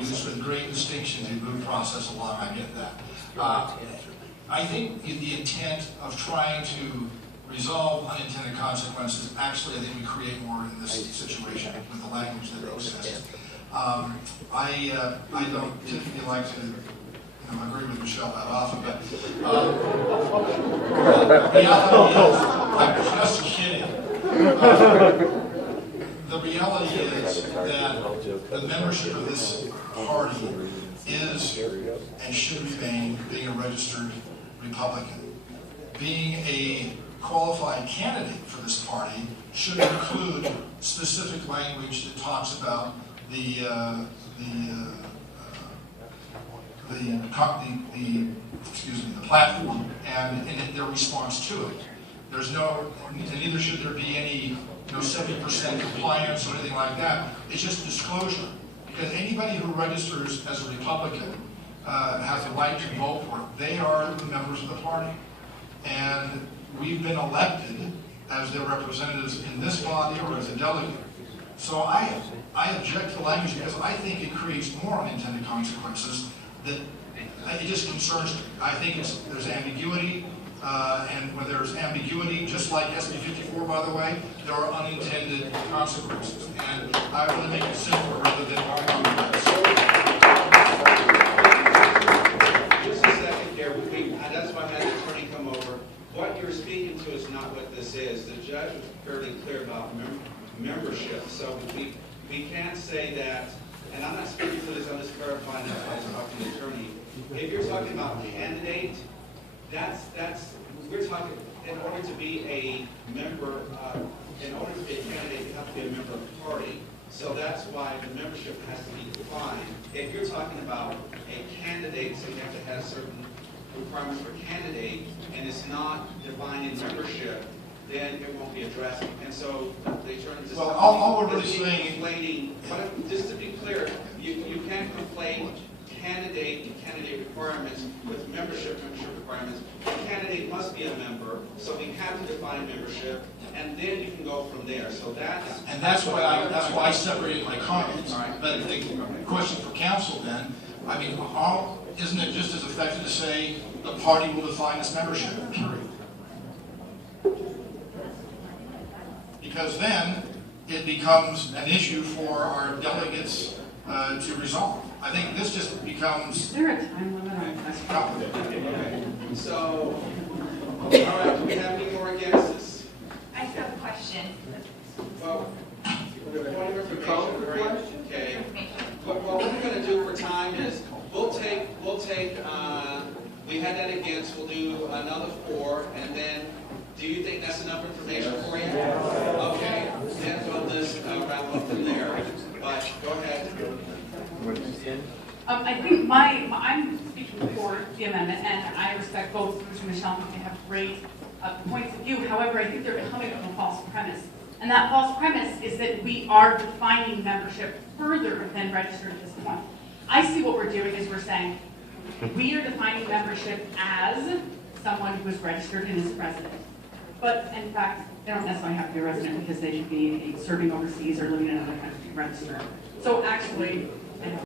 used with great distinction to move process along. I get that. I think the intent of trying to resolve unintended consequences, actually, I think we create more in this situation with the language that exists. I don't typically like to agree with Michelle that often, but the reality is, I'm just kidding. The reality is that the membership of this party is and should remain being a registered Republican. Being a qualified candidate for this party should include specific language that talks about the platform and their response to it. There's no, and neither should there be any 70% compliance or anything like that. It's just disclosure. Because anybody who registers as a Republican has the right to vote for it. They are the members of the party. And we've been elected as their representatives in this body or as a delegate. So I object to the language because I think it creates more unintended consequences that it just concerns me. I think there's ambiguity, and when there's ambiguity, just like SB 54, by the way, there are unintended consequences. And I want to make it simpler rather than more complex. Just a second here. That's why I had the attorney come over. What you're speaking to is not what this is. The judge was fairly clear about membership. So we can't say that, and I'm not speaking to this, I'm just clarifying that I was talking to the attorney. If you're talking about candidate, we're talking, in order to be a member, in order to be a candidate, you have to be a member of the party. So that's why the membership has to be defined. If you're talking about a candidate, so you have to have certain requirements for candidate, and it's not defined in membership, then it won't be addressed. And so the attorney just all we're really saying, just to be clear, you can't conflate candidate and candidate requirements with membership requirements. The candidate must be a member, so we have to define membership, and then you can go from there. So that's why I separated my comments. Right. But the question for council then, I mean, isn't it just as effective to say the party will define its membership, period? Because then it becomes an issue for our delegates to resolve. I think this just becomes... Is there a time limit on questions? Okay. So, all right, do we have any more guesses? I have a question. Well, the point of information, right? Okay. What we're going to do for time is we'll take we had that against, we'll do another 4, and then do you think that's enough information for you? Okay, then we'll just wrap up from there. But go ahead. I think I'm speaking for the amendment, and I respect both Mr. Michelle and they have great points of view. However, I think they're coming from a false premise. And that false premise is that we are defining membership further than registered at this point. I see what we're doing is we're saying we are defining membership as someone who is registered and is a resident. But in fact, they don't necessarily have to be a resident because they should be serving overseas or living in another country registered. So actually,